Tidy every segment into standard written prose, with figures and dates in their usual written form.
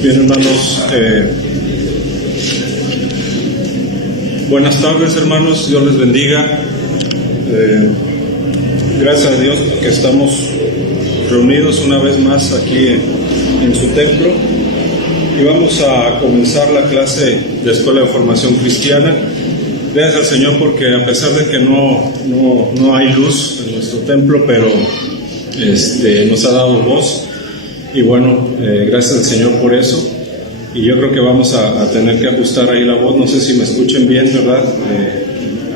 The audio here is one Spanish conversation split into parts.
Bien, hermanos, buenas tardes, hermanos, Dios les bendiga. Gracias a Dios que estamos reunidos una vez más aquí en su templo y vamos a comenzar la clase de Escuela de Formación Cristiana. Gracias al Señor porque a pesar de que no hay luz en nuestro templo, pero nos ha dado voz. Y bueno, gracias al Señor por eso. Y yo creo que vamos a tener que ajustar ahí la voz. No sé si me escuchen bien, ¿verdad?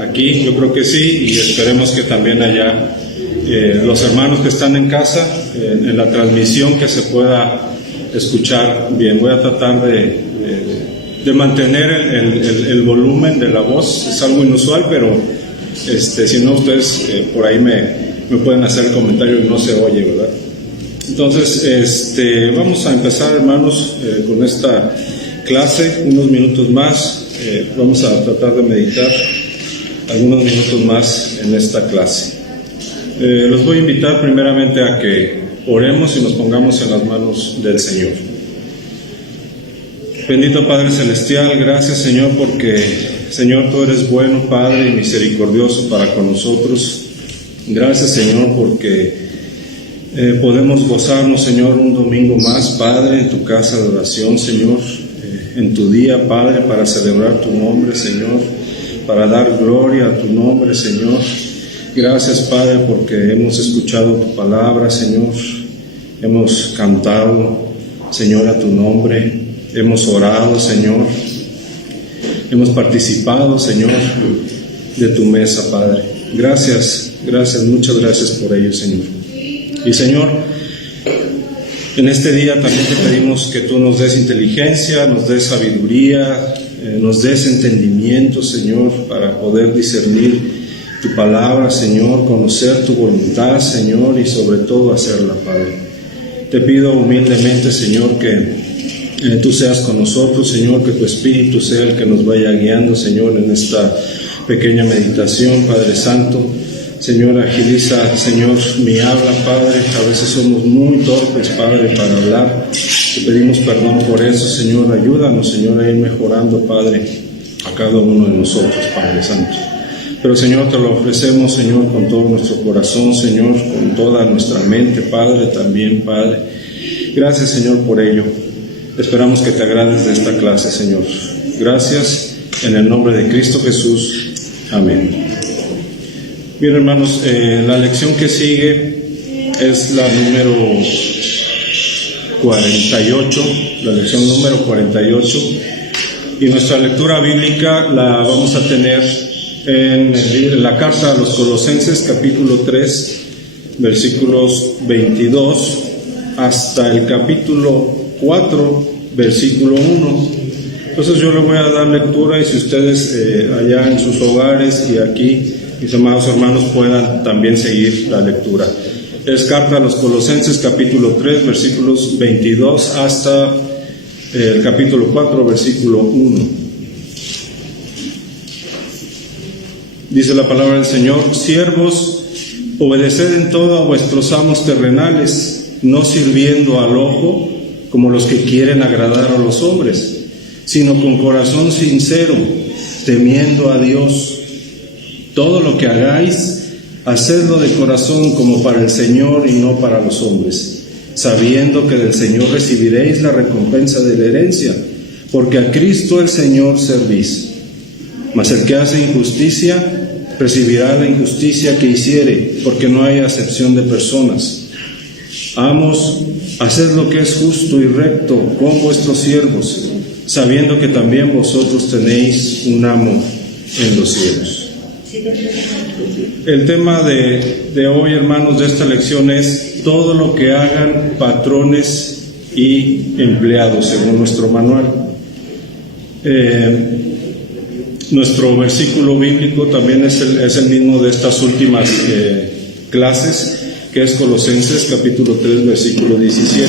Aquí yo creo que sí, y esperemos que también allá los hermanos que están en casa, en la transmisión, que se pueda escuchar bien. Voy a tratar de mantener el volumen de la voz. Es algo inusual, pero si no, ustedes por ahí me pueden hacer el comentario y no se oye, ¿verdad? Entonces, vamos a empezar, hermanos, con esta clase, unos minutos más. Vamos a tratar de meditar algunos minutos más en esta clase. Los voy a invitar primeramente a que oremos y nos pongamos en las manos del Señor. Bendito Padre Celestial, gracias, Señor, porque, Señor, tú eres bueno, Padre, y misericordioso para con nosotros. Gracias, Señor, porque podemos gozarnos, Señor, un domingo más, Padre, en tu casa de oración, Señor, en tu día, Padre, para celebrar tu nombre, Señor, para dar gloria a tu nombre, Señor. Gracias, Padre, porque hemos escuchado tu palabra, Señor, hemos cantado, Señor, a tu nombre, hemos orado, Señor, hemos participado, Señor, de tu mesa, Padre. Gracias, muchas gracias por ello, Señor. Y Señor, en este día también te pedimos que tú nos des inteligencia, nos des sabiduría, nos des entendimiento, Señor, para poder discernir tu palabra, Señor, conocer tu voluntad, Señor, y sobre todo hacerla, Padre. Te pido humildemente, Señor, que tú seas con nosotros, Señor, que tu Espíritu sea el que nos vaya guiando, Señor, en esta pequeña meditación, Padre Santo. Señor, agiliza, Señor, mi habla, Padre. A veces somos muy torpes, Padre, para hablar. Te pedimos perdón por eso, Señor. Ayúdanos, Señor, a ir mejorando, Padre, a cada uno de nosotros, Padre Santo. Pero, Señor, te lo ofrecemos, Señor, con todo nuestro corazón, Señor, con toda nuestra mente, Padre, también, Padre. Gracias, Señor, por ello. Esperamos que te agrades de esta clase, Señor. Gracias, en el nombre de Cristo Jesús. Amén. Bien, hermanos, la lección que sigue es la número 48, la lección número 48, y nuestra lectura bíblica la vamos a tener en la carta a los Colosenses, capítulo 3, versículos 22, hasta el capítulo 4, versículo 1. Entonces yo le voy a dar lectura, y si ustedes allá en sus hogares y aquí, mis amados hermanos, puedan también seguir la lectura. Es carta a los Colosenses, capítulo 3, versículos 22 hasta el capítulo 4, versículo 1. Dice la palabra del Señor: siervos, obedeced en todo a vuestros amos terrenales, no sirviendo al ojo como los que quieren agradar a los hombres, sino con corazón sincero, temiendo a Dios. Todo lo que hagáis, hacedlo de corazón como para el Señor y no para los hombres, sabiendo que del Señor recibiréis la recompensa de la herencia, porque a Cristo el Señor servís. Mas el que hace injusticia, recibirá la injusticia que hiciere, porque no hay acepción de personas. Amos, haced lo que es justo y recto con vuestros siervos, sabiendo que también vosotros tenéis un amo en los cielos. El tema de hoy, hermanos, de esta lección es todo lo que hagan patrones y empleados, según nuestro manual. Nuestro versículo bíblico también es el mismo de estas últimas clases, que es Colosenses, capítulo 3, versículo 17.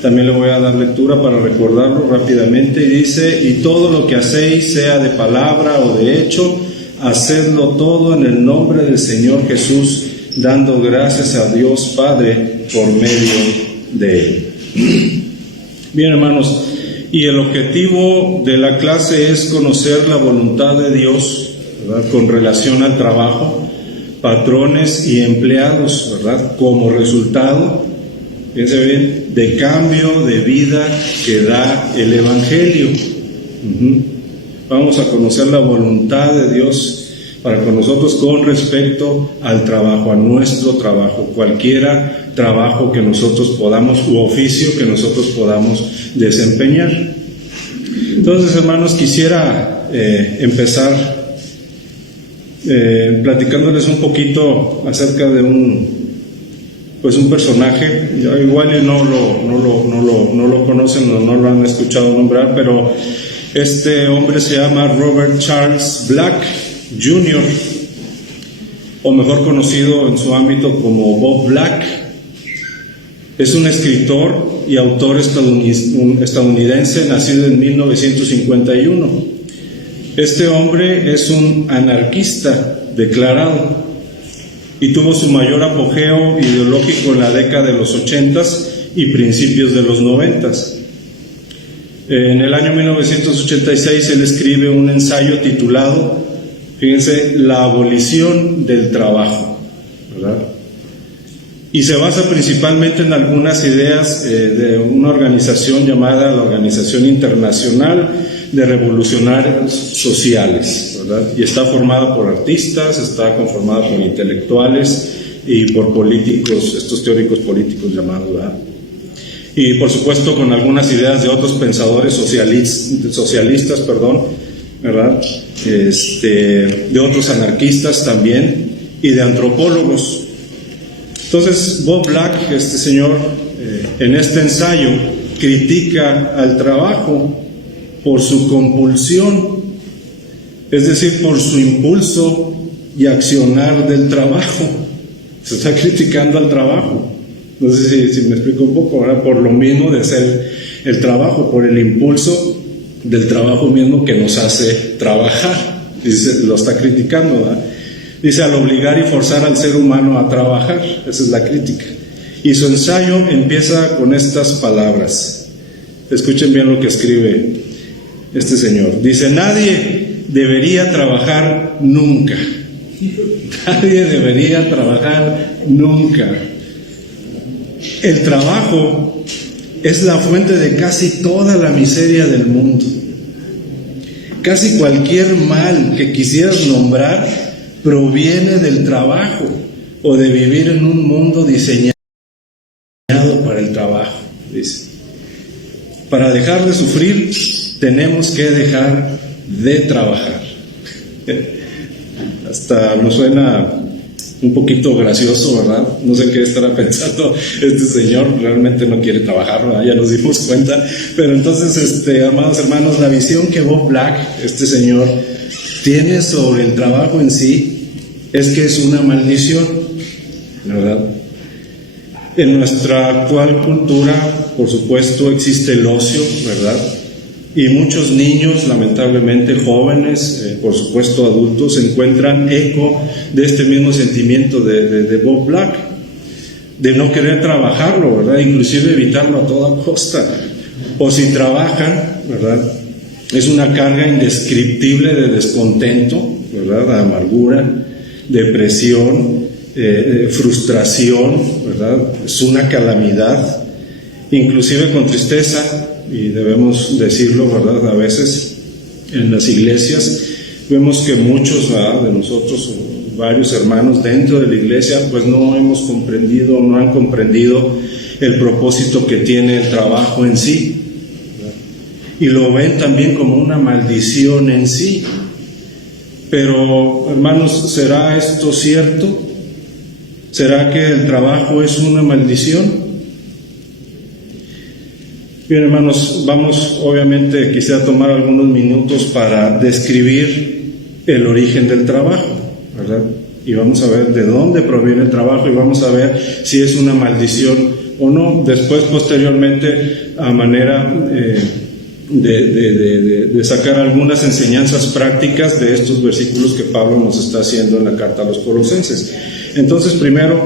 También le voy a dar lectura para recordarlo rápidamente, y dice: y todo lo que hacéis, sea de palabra o de hecho, hacedlo todo en el nombre del Señor Jesús, dando gracias a Dios Padre por medio de Él. Bien, hermanos, y el objetivo de la clase es conocer la voluntad de Dios, ¿verdad?, con relación al trabajo, patrones y empleados, ¿verdad?, como resultado, fíjense bien, de cambio de vida que da el Evangelio. Vamos a conocer la voluntad de Dios para con nosotros con respecto al trabajo, a nuestro trabajo, cualquiera trabajo que nosotros podamos, u oficio que nosotros podamos desempeñar. Entonces, hermanos, quisiera empezar platicándoles un poquito acerca de un personaje. Igual no lo conocen o no lo han escuchado nombrar, pero este hombre se llama Robert Charles Black Jr., o mejor conocido en su ámbito como Bob Black. Es un escritor y autor estadounidense nacido en 1951. Este hombre es un anarquista declarado y tuvo su mayor apogeo ideológico en la década de los 80s y principios de los 90s. En el año 1986 él escribe un ensayo titulado, fíjense, La abolición del trabajo, ¿verdad? Y se basa principalmente en algunas ideas de una organización llamada la Organización Internacional de Revolucionarios Sociales, ¿verdad? Y está formada por artistas, está conformada por intelectuales y por políticos, estos teóricos políticos llamados, ¿verdad? Y por supuesto con algunas ideas de otros pensadores socialistas, ¿verdad? De otros anarquistas también y de antropólogos. Entonces Bob Black, este señor, en este ensayo critica al trabajo por su compulsión, es decir, por su impulso y accionar del trabajo. Se está criticando al trabajo. No sé si me explico un poco, ¿verdad? Por lo mismo de hacer el trabajo, por el impulso del trabajo mismo que nos hace trabajar. Dice, lo está criticando, ¿verdad? Dice, al obligar y forzar al ser humano a trabajar. Esa es la crítica. Y su ensayo empieza con estas palabras. Escuchen bien lo que escribe este señor. Dice, nadie debería trabajar nunca. Nadie debería trabajar nunca. El trabajo es la fuente de casi toda la miseria del mundo. Casi cualquier mal que quisieras nombrar proviene del trabajo o de vivir en un mundo diseñado para el trabajo, dice. Para dejar de sufrir, tenemos que dejar de trabajar. Hasta nos suena un poquito gracioso, ¿verdad? No sé qué estará pensando este señor, realmente no quiere trabajar, ¿verdad? Ya nos dimos cuenta. Pero entonces, amados hermanos, la visión que Bob Black, este señor, tiene sobre el trabajo en sí, es que es una maldición, ¿verdad? En nuestra actual cultura, por supuesto, existe el ocio, ¿verdad? Y muchos niños, lamentablemente jóvenes, por supuesto adultos, encuentran eco de este mismo sentimiento de Bob Black, de no querer trabajarlo, ¿verdad? Inclusive evitarlo a toda costa. O si trabajan, ¿verdad? Es una carga indescriptible de descontento, ¿verdad? De amargura, depresión, frustración, ¿verdad? Es una calamidad, inclusive con tristeza. Y debemos decirlo, ¿verdad? A veces en las iglesias vemos que muchos, ¿verdad?, de nosotros, varios hermanos dentro de la iglesia, pues no hemos comprendido, no han comprendido el propósito que tiene el trabajo en sí, ¿verdad? Y lo ven también como una maldición en sí. Pero, hermanos, ¿será esto cierto? ¿Será que el trabajo es una maldición? Bien, hermanos, vamos, obviamente, quisiera tomar algunos minutos para describir el origen del trabajo, ¿verdad? Y vamos a ver de dónde proviene el trabajo y vamos a ver si es una maldición o no. Después, posteriormente, a manera de sacar algunas enseñanzas prácticas de estos versículos que Pablo nos está haciendo en la carta a los Colosenses. Entonces, primero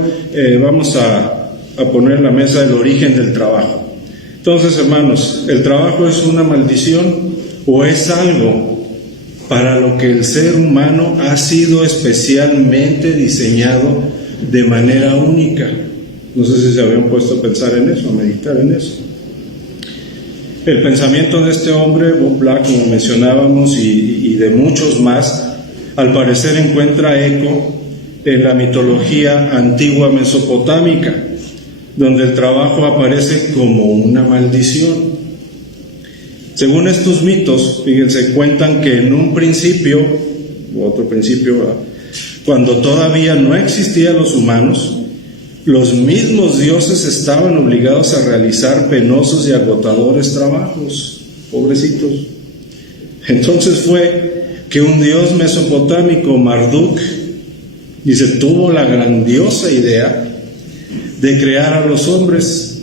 vamos a poner en la mesa el origen del trabajo. Entonces, hermanos, ¿el trabajo es una maldición o es algo para lo que el ser humano ha sido especialmente diseñado de manera única? No sé si se habían puesto a pensar en eso, a meditar en eso. El pensamiento de este hombre, Bob Black, como mencionábamos, y de muchos más, al parecer encuentra eco en la mitología antigua mesopotámica, donde el trabajo aparece como una maldición. Según estos mitos, fíjense, cuentan que en un principio, otro principio, cuando todavía no existían los humanos, los mismos dioses estaban obligados a realizar penosos y agotadores trabajos, pobrecitos. Entonces fue que un dios mesopotámico, Marduk, tuvo la grandiosa idea de crear a los hombres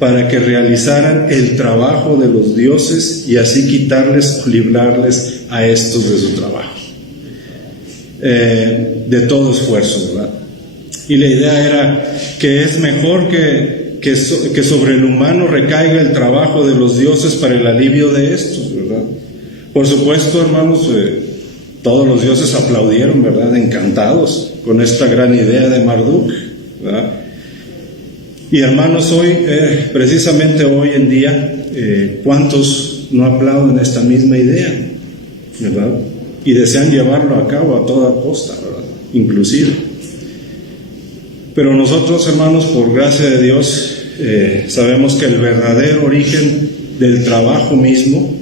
para que realizaran el trabajo de los dioses y así quitarles o librarles a estos de su trabajo, de todo esfuerzo, ¿verdad? Y la idea era que es mejor que sobre el humano recaiga el trabajo de los dioses para el alivio de estos, ¿verdad? Por supuesto, hermanos, todos los dioses aplaudieron, ¿verdad? Encantados con esta gran idea de Marduk, ¿verdad? Y hermanos, hoy, precisamente hoy en día, ¿cuántos no aplauden esta misma idea, ¿verdad? Y desean llevarlo a cabo a toda costa, ¿verdad? Inclusive. Pero nosotros, hermanos, por gracia de Dios, sabemos que el verdadero origen del trabajo mismo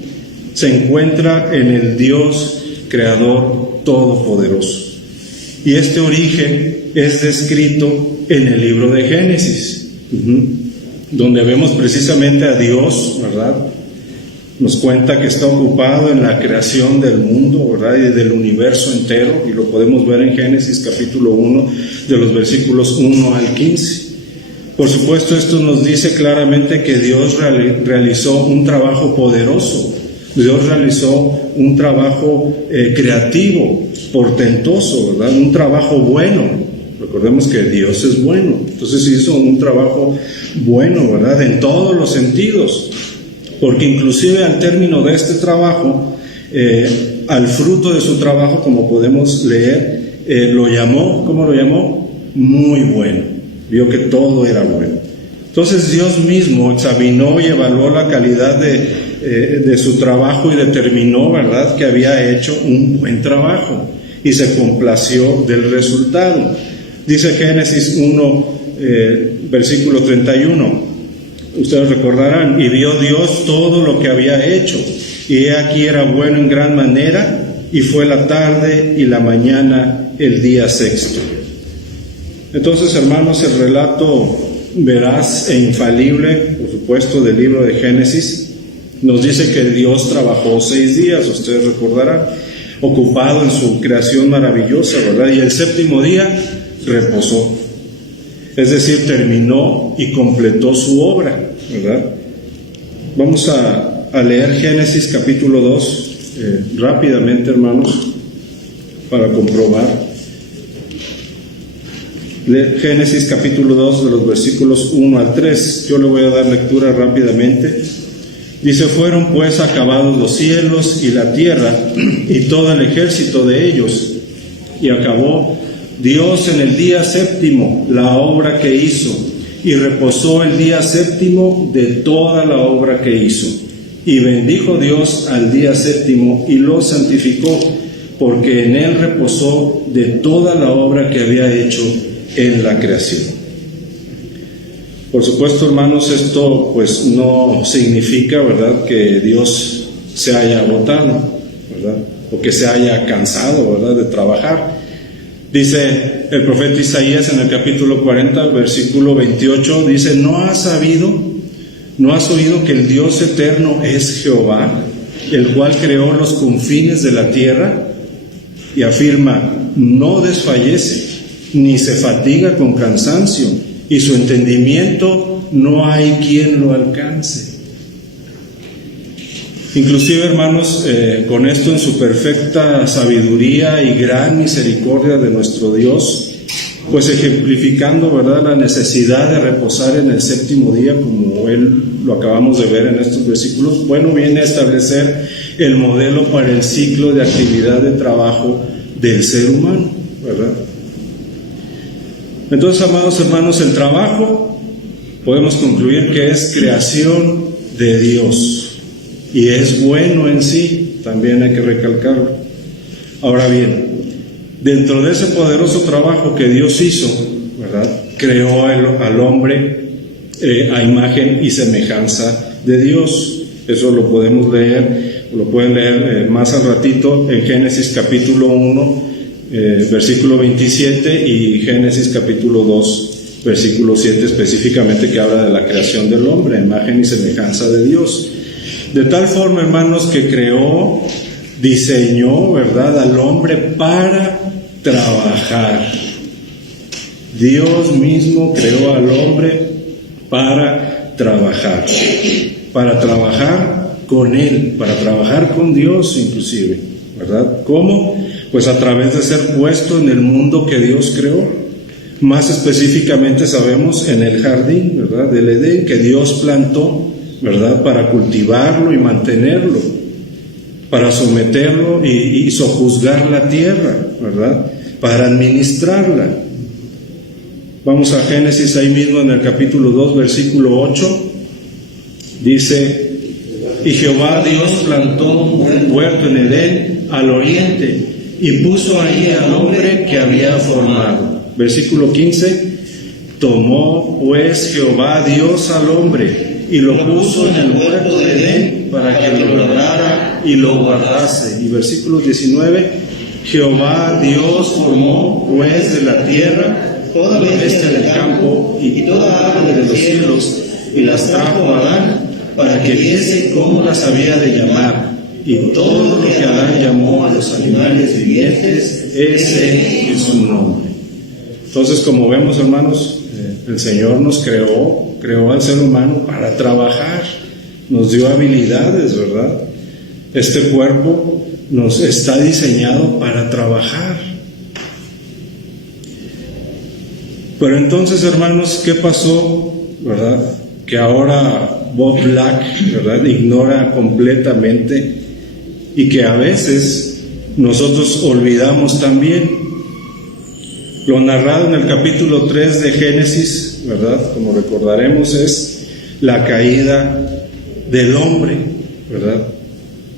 se encuentra en el Dios Creador Todopoderoso. Y este origen es descrito en el libro de Génesis, donde vemos precisamente a Dios, ¿verdad? Nos cuenta que está ocupado en la creación del mundo, ¿verdad? Y del universo entero, y lo podemos ver en Génesis capítulo 1, de los versículos 1 al 15. Por supuesto, esto nos dice claramente que Dios realizó un trabajo poderoso. Dios realizó un trabajo creativo, portentoso, ¿verdad? Un trabajo bueno. Recordemos que Dios es bueno. Entonces hizo un trabajo bueno, ¿verdad? En todos los sentidos. Porque inclusive al término de este trabajo, al fruto de su trabajo, como podemos leer, lo llamó, ¿cómo lo llamó? Muy bueno. Vio que todo era bueno. Entonces Dios mismo examinó y evaluó la calidad de su trabajo y determinó, ¿verdad?, que había hecho un buen trabajo y se complació del resultado. Dice Génesis 1, versículo 31. Ustedes recordarán, y vio Dios todo lo que había hecho, y he aquí era bueno en gran manera, y fue la tarde y la mañana el día sexto. Entonces, hermanos, el relato veraz e infalible, por supuesto, del libro de Génesis, nos dice que Dios trabajó 6 días, ustedes recordarán, ocupado en su creación maravillosa, ¿verdad? Y el séptimo día reposó. Es decir, terminó y completó su obra, ¿verdad? Vamos a leer Génesis capítulo 2 rápidamente, hermanos, para comprobar. Génesis capítulo 2 de los versículos 1 al 3. Yo le voy a dar lectura rápidamente. Dice: fueron pues acabados los cielos y la tierra y todo el ejército de ellos, y acabó Dios en el día séptimo la obra que hizo, y reposó el día séptimo de toda la obra que hizo. Y bendijo Dios al día séptimo y lo santificó, porque en él reposó de toda la obra que había hecho en la creación. Por supuesto, hermanos, esto pues no significa, ¿verdad?, que Dios se haya agotado, ¿verdad?, o que se haya cansado, ¿verdad?, de trabajar. Dice el profeta Isaías en el capítulo 40, versículo 28, dice: ¿no has oído que el Dios eterno es Jehová, el cual creó los confines de la tierra? Y afirma: no desfallece, ni se fatiga con cansancio, y su entendimiento no hay quien lo alcance. Inclusive, hermanos, con esto en su perfecta sabiduría y gran misericordia de nuestro Dios, pues ejemplificando, ¿verdad?, la necesidad de reposar en el séptimo día, como él lo acabamos de ver en estos versículos. Bueno, viene a establecer el modelo para el ciclo de actividad de trabajo del ser humano, ¿verdad? Entonces, amados hermanos, el trabajo podemos concluir que es creación de Dios y es bueno en sí, también hay que recalcarlo. Ahora bien, dentro de ese poderoso trabajo que Dios hizo, ¿verdad?, creó al hombre a imagen y semejanza de Dios. Eso lo podemos leer, lo pueden leer más al ratito en Génesis capítulo 1, versículo 27, y Génesis capítulo 2, versículo 7 específicamente, que habla de la creación del hombre, imagen y semejanza de Dios. De tal forma, hermanos, que creó, diseñó, ¿verdad?, al hombre para trabajar. Dios mismo creó al hombre para trabajar con Él, para trabajar con Dios inclusive, ¿verdad? ¿Cómo? Pues a través de ser puesto en el mundo que Dios creó. Más específicamente sabemos en el jardín, ¿verdad?, del Edén, que Dios plantó, ¿verdad?, para cultivarlo y mantenerlo, para someterlo y sojuzgar la tierra, ¿verdad?, para administrarla. Vamos a Génesis, ahí mismo en el capítulo 2, versículo 8, dice: y Jehová Dios plantó un huerto en Edén al oriente y puso ahí al hombre que había formado. Versículo 15: tomó pues Jehová Dios al hombre y lo puso en el huerto de Edén para que lo labrara y lo guardase. Y versículo 19: Jehová Dios formó pues de la tierra toda bestia del campo y toda ave de los cielos, y las trajo a Adán para que viese cómo las había de llamar. Y todo lo que Adán llamó a los animales vivientes, ese es su nombre. Entonces, como vemos, hermanos, el Señor nos creó al ser humano para trabajar, nos dio habilidades, ¿verdad? Este cuerpo nos está diseñado para trabajar. Pero entonces, hermanos, ¿qué pasó, verdad? Que ahora Bob Black, ¿verdad?, ignora completamente, y que a veces nosotros olvidamos también. Lo narrado en el capítulo 3 de Génesis, ¿verdad?, como recordaremos, es la caída del hombre, ¿verdad?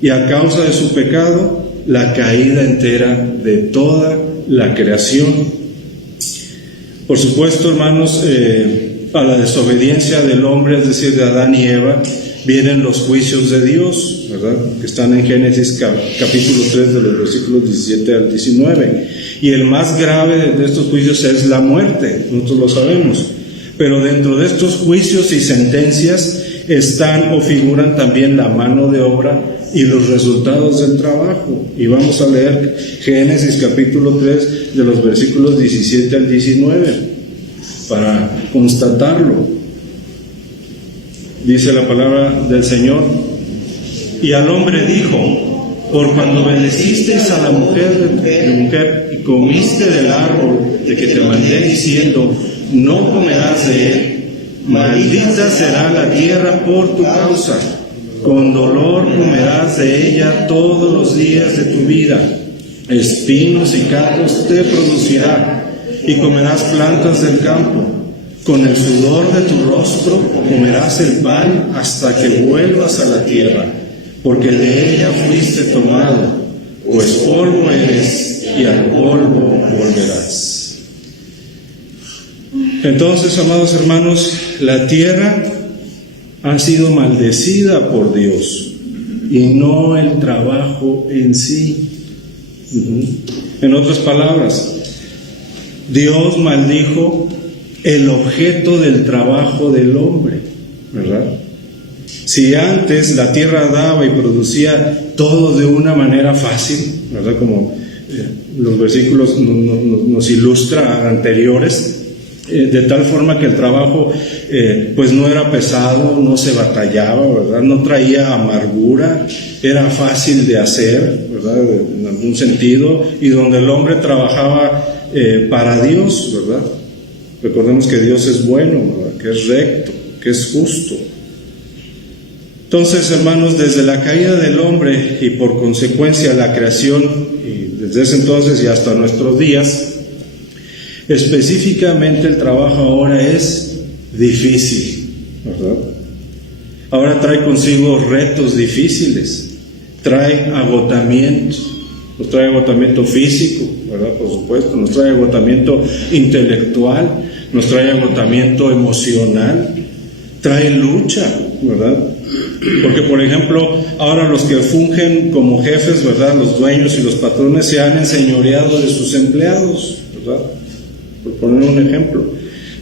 Y a causa de su pecado, la caída entera de toda la creación. Por supuesto, hermanos, a la desobediencia del hombre, es decir, de Adán y Eva, vienen los juicios de Dios, ¿verdad?, que están en Génesis capítulo 3 de los versículos 17 al 19. Y el más grave de estos juicios es la muerte, nosotros lo sabemos. Pero dentro de estos juicios y sentencias están o figuran también la mano de obra y los resultados del trabajo. Y vamos a leer Génesis capítulo 3 de los versículos 17 al 19 para constatarlo. Dice la palabra del Señor: y al hombre dijo: por cuando bendecisteis a la mujer y comiste del árbol de que te mandé diciendo, no comerás de él, maldita será la tierra por tu causa, con dolor comerás de ella todos los días de tu vida, espinos y cardos te producirá, y comerás plantas del campo. Con el sudor de tu rostro comerás el pan hasta que vuelvas a la tierra, porque de ella fuiste tomado, pues polvo eres y al polvo volverás. Entonces, amados hermanos, la tierra ha sido maldecida por Dios y no el trabajo en sí. En otras palabras, Dios maldijo el objeto del trabajo del hombre, ¿verdad? Si antes la tierra daba y producía todo de una manera fácil, ¿verdad?, como los versículos nos ilustran anteriores, de tal forma que el trabajo pues no era pesado, no se batallaba, ¿verdad?, no traía amargura, era fácil de hacer, ¿verdad?, en algún sentido, y donde el hombre trabajaba para Dios, ¿verdad? Recordemos que Dios es bueno, ¿verdad? Que es recto, que es justo. Entonces, hermanos, desde la caída del hombre y por consecuencia la creación, y desde ese entonces y hasta nuestros días, específicamente el trabajo ahora es difícil, ¿verdad? Ahora trae consigo retos difíciles, trae agotamiento, nos trae agotamiento físico, ¿verdad? Por supuesto, nos trae agotamiento intelectual, nos trae agotamiento emocional, trae lucha, ¿verdad? Porque, por ejemplo, ahora los que fungen como jefes, ¿verdad? Los dueños y los patrones se han enseñoreado de sus empleados, ¿verdad? Por poner un ejemplo,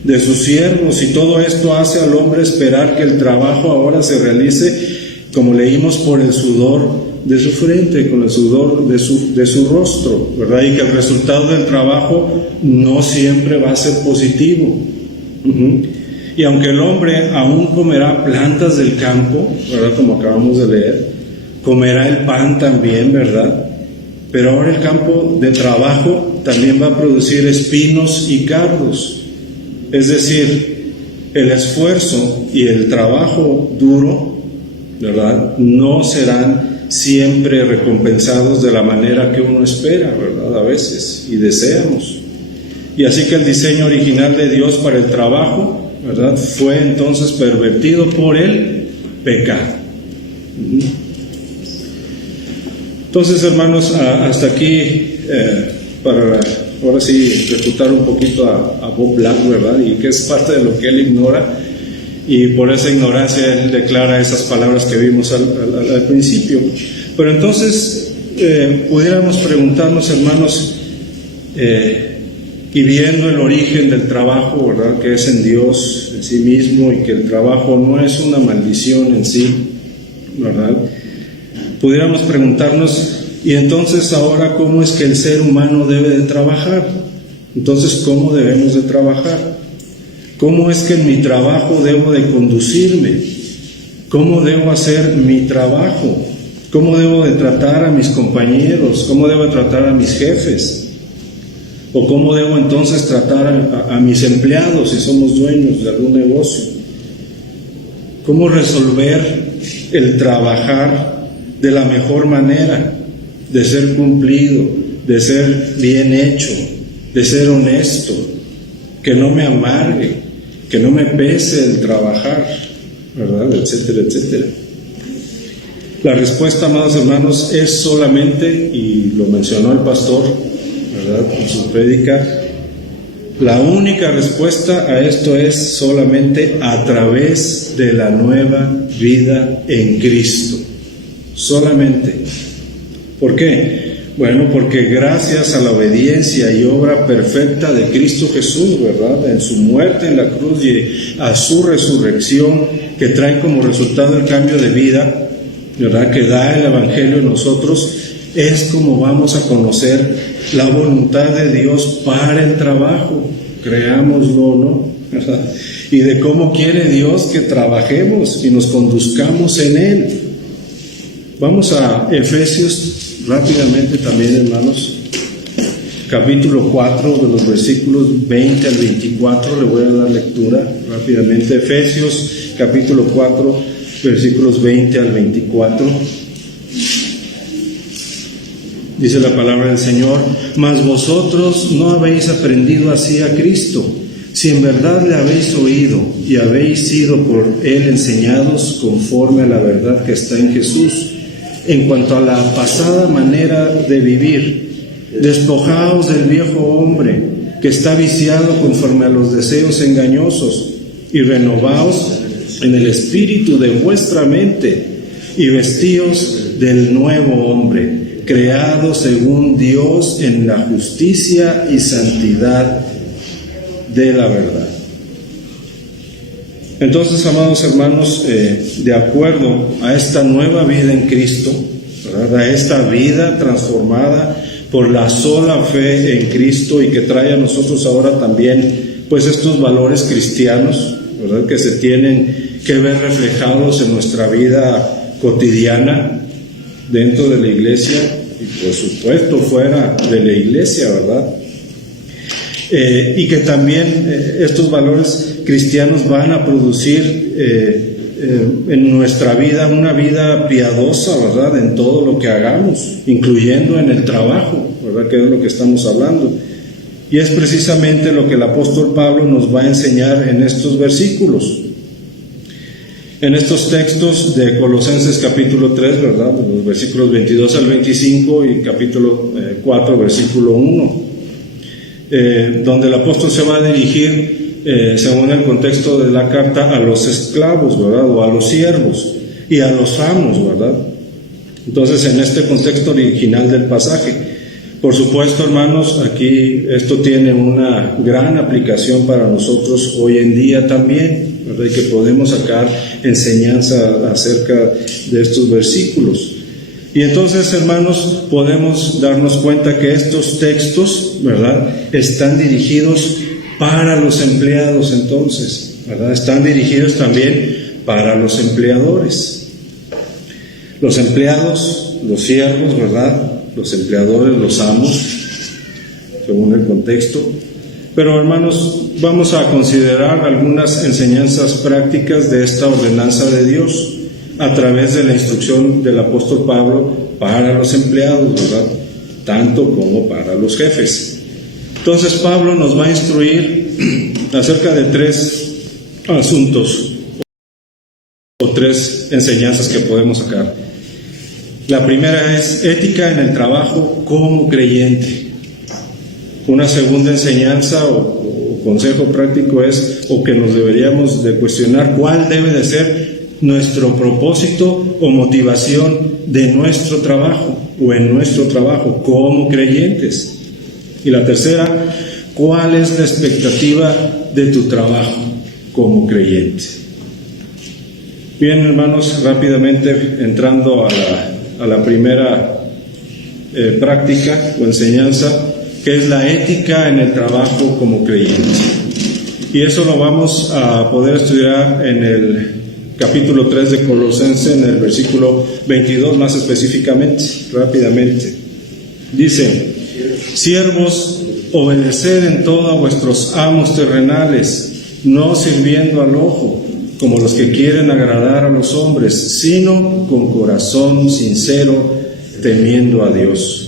de sus siervos, y todo esto hace al hombre esperar que el trabajo ahora se realice, como leímos, por el sudor de su frente, con el sudor de su rostro, ¿verdad? Y que el resultado del trabajo no siempre va a ser positivo. Y aunque el hombre aún comerá plantas del campo, ¿verdad? Como acabamos de leer, comerá el pan también, ¿verdad? Pero ahora el campo de trabajo también va a producir espinos y cardos. Es decir, el esfuerzo y el trabajo duro, ¿verdad? No serán siempre recompensados de la manera que uno espera, ¿verdad? A veces, y deseamos. Y así que el diseño original de Dios para el trabajo, ¿verdad? Fue entonces pervertido por el pecado. Entonces, hermanos, hasta aquí, para ahora sí refutar un poquito a Bob Black, ¿verdad? Y que es parte de lo que él ignora, y por esa ignorancia él declara esas palabras que vimos al principio. Pero entonces pudiéramos preguntarnos, hermanos, y viendo el origen del trabajo, ¿verdad? Que es en Dios, en sí mismo, y que el trabajo no es una maldición en sí, ¿verdad? Pudiéramos preguntarnos, y entonces ahora, ¿cómo es que el ser humano debe de trabajar? Entonces, ¿cómo debemos de trabajar? ¿Cómo es que en mi trabajo debo de conducirme? ¿Cómo debo hacer mi trabajo? ¿Cómo debo de tratar a mis compañeros? ¿Cómo debo de tratar a mis jefes? ¿O cómo debo entonces tratar a mis empleados si somos dueños de algún negocio? ¿Cómo resolver el trabajar de la mejor manera, de ser cumplido, de ser bien hecho, de ser honesto, que no me amargue, que no me pese el trabajar, ¿verdad? Etcétera, etcétera. La respuesta, amados hermanos, es solamente, y lo mencionó el pastor, ¿verdad? En su prédica, la única respuesta a esto es solamente a través de la nueva vida en Cristo. Solamente. ¿Por qué? Bueno, porque gracias a la obediencia y obra perfecta de Cristo Jesús, ¿verdad? En su muerte en la cruz y a su resurrección, que trae como resultado el cambio de vida, ¿verdad? Que da el Evangelio en nosotros, es como vamos a conocer la voluntad de Dios para el trabajo, creámoslo, ¿no? ¿Verdad? Y de cómo quiere Dios que trabajemos y nos conduzcamos en Él. Vamos a Efesios rápidamente también, hermanos, capítulo 4, de los versículos 20 al 24, le voy a dar lectura rápidamente. Efesios capítulo 4, versículos 20 al 24. Dice la palabra del Señor: mas vosotros no habéis aprendido así a Cristo, si en verdad le habéis oído y habéis sido por Él enseñados conforme a la verdad que está en Jesús. En cuanto a la pasada manera de vivir, despojaos del viejo hombre que está viciado conforme a los deseos engañosos, y renovaos en el espíritu de vuestra mente, y vestíos del nuevo hombre, creado según Dios en la justicia y santidad de la verdad. Entonces, amados hermanos, de acuerdo a esta nueva vida en Cristo, ¿verdad? A esta vida transformada por la sola fe en Cristo, y que trae a nosotros ahora también pues estos valores cristianos, ¿verdad? Que se tienen que ver reflejados en nuestra vida cotidiana dentro de la iglesia y por supuesto fuera de la iglesia, ¿verdad? y que también estos valores cristianos van a producir en nuestra vida una vida piadosa, ¿verdad? En todo lo que hagamos, incluyendo en el trabajo, ¿verdad? Que es lo que estamos hablando. Y es precisamente lo que el apóstol Pablo nos va a enseñar en estos versículos. En estos textos de Colosenses capítulo 3, ¿verdad? Los versículos 22 al 25 y capítulo 4, versículo 1, donde el apóstol se va a dirigir según el contexto de la carta a los esclavos, ¿verdad? O a los siervos y a los amos, ¿verdad? Entonces, en este contexto original del pasaje, por supuesto, hermanos, aquí esto tiene una gran aplicación para nosotros hoy en día también, ¿verdad? Y que podemos sacar enseñanza acerca de estos versículos. Y entonces, hermanos, podemos darnos cuenta que estos textos, ¿verdad?, están dirigidos para los empleados, entonces, ¿verdad? Están dirigidos también para los empleadores. Los empleados, los siervos, ¿verdad? Los empleadores, los amos, según el contexto. Pero, hermanos, vamos a considerar algunas enseñanzas prácticas de esta ordenanza de Dios a través de la instrucción del apóstol Pablo para los empleados, ¿verdad? Tanto como para los jefes. Entonces Pablo nos va a instruir acerca de 3 asuntos o 3 enseñanzas que podemos sacar. La primera es ética en el trabajo como creyente. Una segunda enseñanza o consejo práctico es, o que nos deberíamos de cuestionar, cuál debe de ser nuestro propósito o motivación de nuestro trabajo o en nuestro trabajo como creyentes. Y la tercera, ¿cuál es la expectativa de tu trabajo como creyente? Bien, hermanos, rápidamente entrando a la primera práctica o enseñanza, que es la ética en el trabajo como creyente. Y eso lo vamos a poder estudiar en el capítulo 3 de Colosenses, en el versículo 22 más específicamente, rápidamente. Dice: siervos, obedeced en todo a vuestros amos terrenales, no sirviendo al ojo, como los que quieren agradar a los hombres, sino con corazón sincero, temiendo a Dios.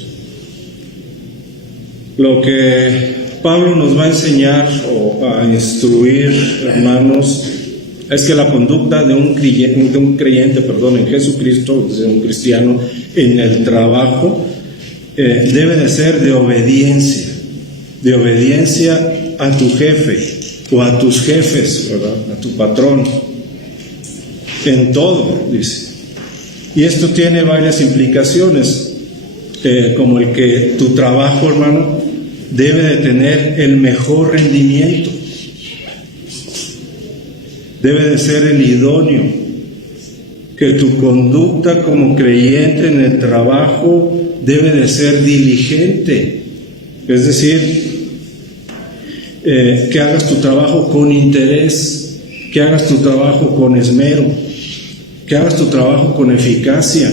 Lo que Pablo nos va a enseñar o a instruir, hermanos, es que la conducta de un creyente, en Jesucristo, de un cristiano, en el trabajo, debe de ser de obediencia a tu jefe o a tus jefes, ¿verdad? A tu patrón, en todo, dice. Y esto tiene varias implicaciones, como el que tu trabajo, hermano, debe de tener el mejor rendimiento, debe de ser el idóneo, que tu conducta como creyente en el trabajo debe de ser diligente, es decir, que hagas tu trabajo con interés, que hagas tu trabajo con esmero, que hagas tu trabajo con eficacia,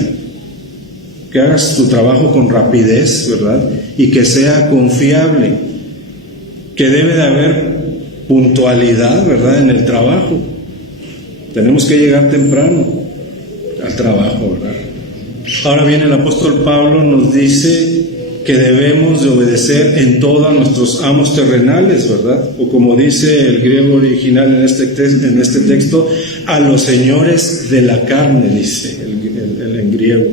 que hagas tu trabajo con rapidez, ¿verdad? Y que sea confiable, que debe de haber puntualidad, ¿verdad? En el trabajo. Tenemos que llegar temprano al trabajo, ¿verdad? Ahora bien, el apóstol Pablo nos dice que debemos de obedecer en todo a nuestros amos terrenales, ¿verdad? O como dice el griego original en este texto, a los señores de la carne, dice el en griego.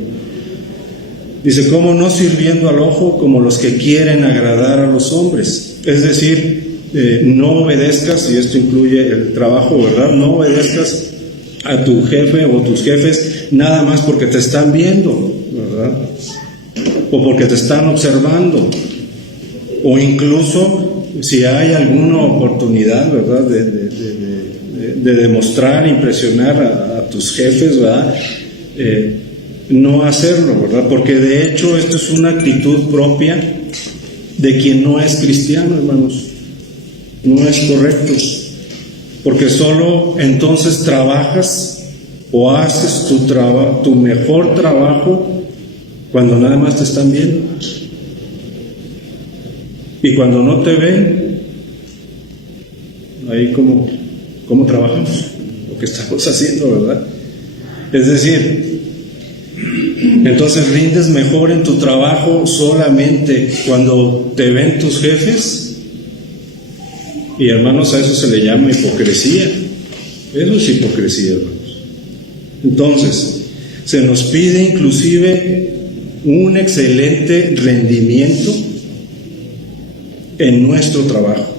Dice, ¿cómo no sirviendo al ojo como los que quieren agradar a los hombres? Es decir, no obedezcas, y esto incluye el trabajo, ¿verdad? No obedezcas a tu jefe o tus jefes nada más porque te están viendo, ¿verdad? O porque te están observando, o incluso si hay alguna oportunidad, ¿verdad?, de demostrar, impresionar a tus jefes, ¿verdad?, no hacerlo, ¿verdad? Porque de hecho esto es una actitud propia de quien no es cristiano, hermanos. No es correcto, porque solo entonces trabajas o haces tu mejor trabajo cuando nada más te están viendo. Y cuando no te ven, ahí cómo trabajamos, lo que estamos haciendo, ¿verdad? Es decir, entonces rindes mejor en tu trabajo solamente cuando te ven tus jefes. Y hermanos, a eso se le llama hipocresía. Eso es hipocresía, hermanos. Entonces, se nos pide inclusive un excelente rendimiento en nuestro trabajo,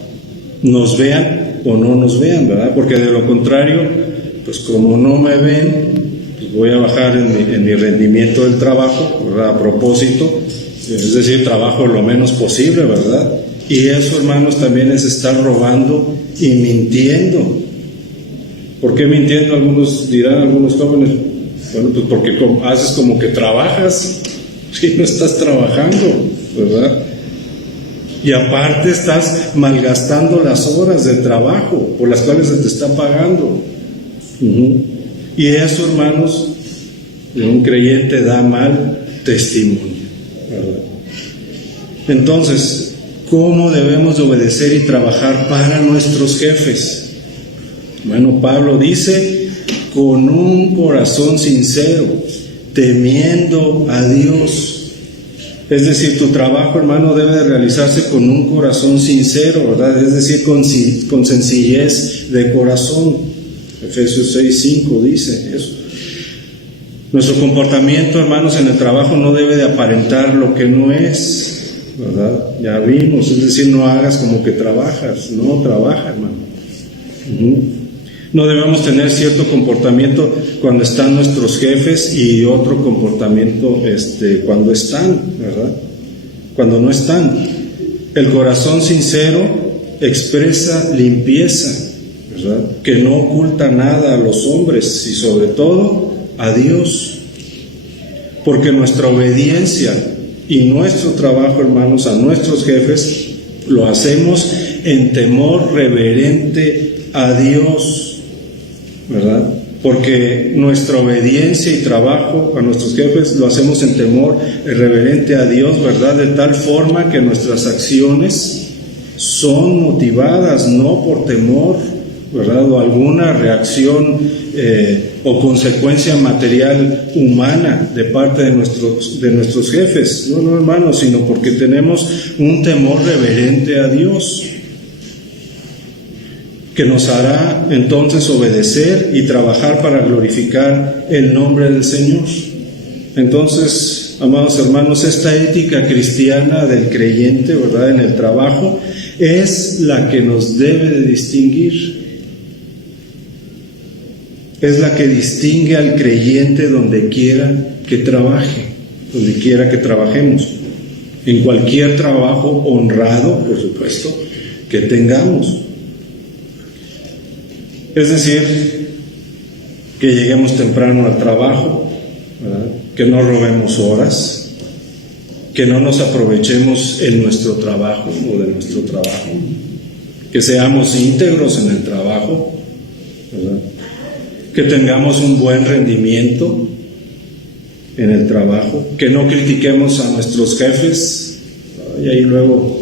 nos vean o no nos vean, ¿verdad? Porque de lo contrario, pues como no me ven, pues voy a bajar en mi rendimiento del trabajo, ¿verdad? A propósito, es decir, trabajo lo menos posible, ¿verdad? Y eso, hermanos, también es estar robando y mintiendo. ¿Por qué mintiendo? Algunos dirán, algunos jóvenes, bueno, pues porque haces como que trabajas, si no estás trabajando, ¿verdad? Y aparte estás malgastando las horas de trabajo por las cuales se te está pagando. Y eso, hermanos, de un creyente da mal testimonio, ¿verdad? Entonces, ¿cómo debemos de obedecer y trabajar para nuestros jefes? Bueno, Pablo dice, con un corazón sincero, temiendo a Dios. Es decir, tu trabajo, hermano, debe de realizarse con un corazón sincero, ¿verdad? Es decir, con sencillez de corazón. Efesios 6:5 dice eso. Nuestro comportamiento, hermanos, en el trabajo no debe de aparentar lo que no es, ¿verdad? Ya vimos, es decir, no hagas como que trabajas, no trabaja, hermano. No debemos tener cierto comportamiento cuando están nuestros jefes y otro comportamiento cuando están, ¿verdad? Cuando no están. El corazón sincero expresa limpieza, ¿verdad? Que no oculta nada a los hombres y sobre todo a Dios. Porque nuestra obediencia y nuestro trabajo, hermanos, a nuestros jefes, lo hacemos en temor reverente a Dios, ¿verdad? Porque nuestra obediencia y trabajo a nuestros jefes lo hacemos en temor reverente a Dios, ¿verdad? De tal forma que nuestras acciones son motivadas no por temor, ¿verdad? O alguna reacción o consecuencia material humana de parte de nuestros jefes. No, hermanos, sino porque tenemos un temor reverente a Dios, que nos hará entonces obedecer y trabajar para glorificar el nombre del Señor. Entonces, amados hermanos, esta ética cristiana del creyente, ¿verdad?, en el trabajo, es la que nos debe de distinguir. Es la que distingue al creyente donde quiera que trabaje, donde quiera que trabajemos, en cualquier trabajo honrado, por supuesto, que tengamos. Es decir, que lleguemos temprano al trabajo, ¿verdad? Que no robemos horas, que no nos aprovechemos en nuestro trabajo o de nuestro trabajo, que seamos íntegros en el trabajo, ¿verdad? Que tengamos un buen rendimiento en el trabajo, que no critiquemos a nuestros jefes, y ahí luego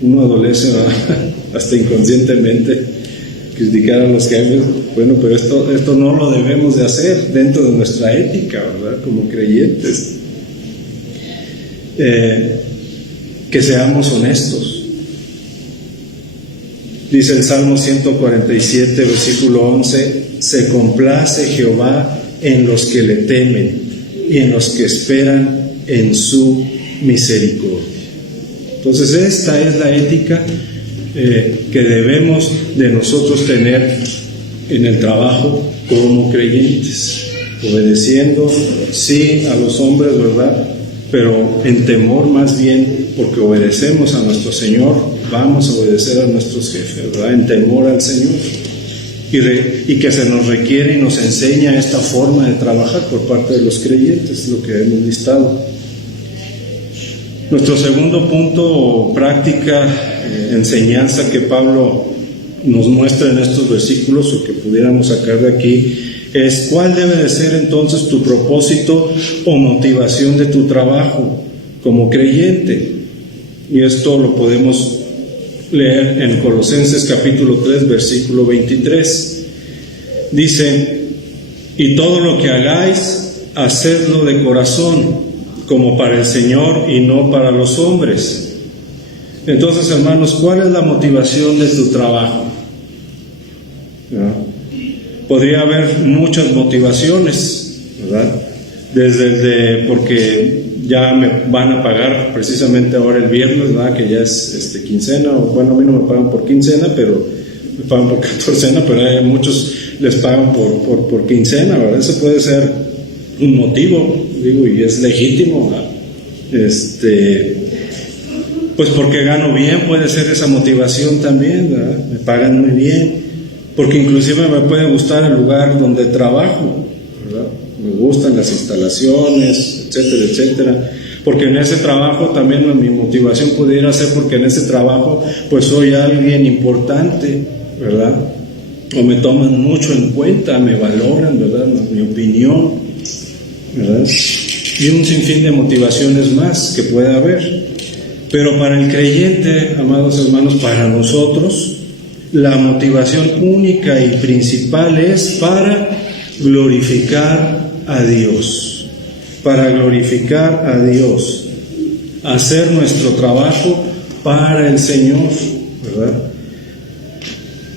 uno adolece, ¿verdad? Hasta inconscientemente criticar a los jefes. Bueno, pero esto no lo debemos de hacer dentro de nuestra ética, ¿verdad? Como creyentes. Que seamos honestos. Dice el Salmo 147, versículo 11, se complace Jehová en los que le temen y en los que esperan en su misericordia. Entonces esta es la ética que debemos de nosotros tener en el trabajo como creyentes, obedeciendo sí a los hombres, ¿verdad?, pero en temor más bien, porque obedecemos a nuestro Señor, vamos a obedecer a nuestros jefes, ¿verdad?, en temor al Señor, y que se nos requiere y nos enseña esta forma de trabajar por parte de los creyentes, lo que hemos listado. Nuestro segundo punto, práctica, enseñanza que Pablo nos muestra en estos versículos, o que pudiéramos sacar de aquí, es cuál debe de ser entonces tu propósito o motivación de tu trabajo como creyente. Y esto lo podemos leer en Colosenses capítulo 3, versículo 23. Dice: y todo lo que hagáis, hacedlo de corazón, como para el Señor y no para los hombres. Entonces, hermanos, ¿cuál es la motivación de tu trabajo? ¿No? Podría haber muchas motivaciones, ¿verdad? Desde porque ya me van a pagar precisamente ahora el viernes, ¿verdad? Que ya es quincena, o bueno, a mí no me pagan por quincena, pero me pagan por catorcena, pero hay muchos les pagan por quincena, ¿verdad? Ese puede ser un motivo, digo, y es legítimo, ¿verdad? Pues porque gano bien, puede ser esa motivación también, ¿verdad? Me pagan muy bien, porque inclusive me puede gustar el lugar donde trabajo, ¿verdad? Me gustan las instalaciones, etcétera, etcétera, porque en ese trabajo también mi motivación pudiera ser porque en ese trabajo pues soy alguien importante, ¿verdad? O me toman mucho en cuenta, me valoran, ¿verdad? Mi opinión, ¿verdad? Y un sinfín de motivaciones más que puede haber. Pero para el creyente, amados hermanos, para nosotros, la motivación única y principal es para glorificar a Dios, para glorificar a Dios, hacer nuestro trabajo para el Señor, ¿verdad?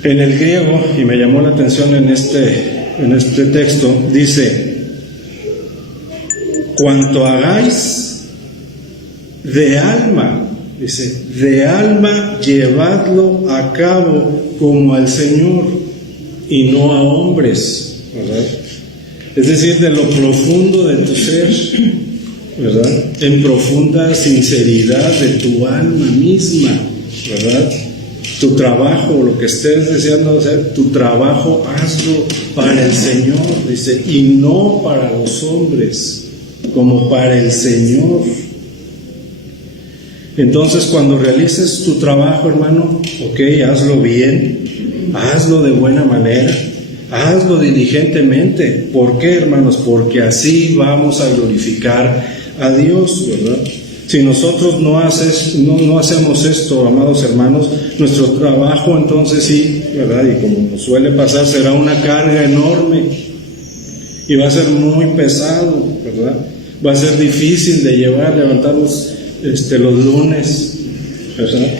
En el griego, y me llamó la atención en este texto, dice: cuanto hagáis de alma, dice, de alma llevadlo a cabo como al Señor y no a hombres, ¿verdad? Es decir, de lo profundo de tu ser, ¿verdad? En profunda sinceridad de tu alma misma, ¿verdad? Tu trabajo, lo que estés deseando hacer, tu trabajo hazlo para el Señor, dice, y no para los hombres, como para el Señor. Entonces, cuando realices tu trabajo, hermano, hazlo bien, hazlo de buena manera, hazlo diligentemente. ¿Por qué, hermanos? Porque así vamos a glorificar a Dios, ¿verdad? Si nosotros no hacemos esto, amados hermanos, nuestro trabajo entonces sí, ¿verdad? Y como nos suele pasar, será una carga enorme y va a ser muy pesado, ¿verdad? Va a ser difícil de llevar, levantarnos los lunes, ¿verdad?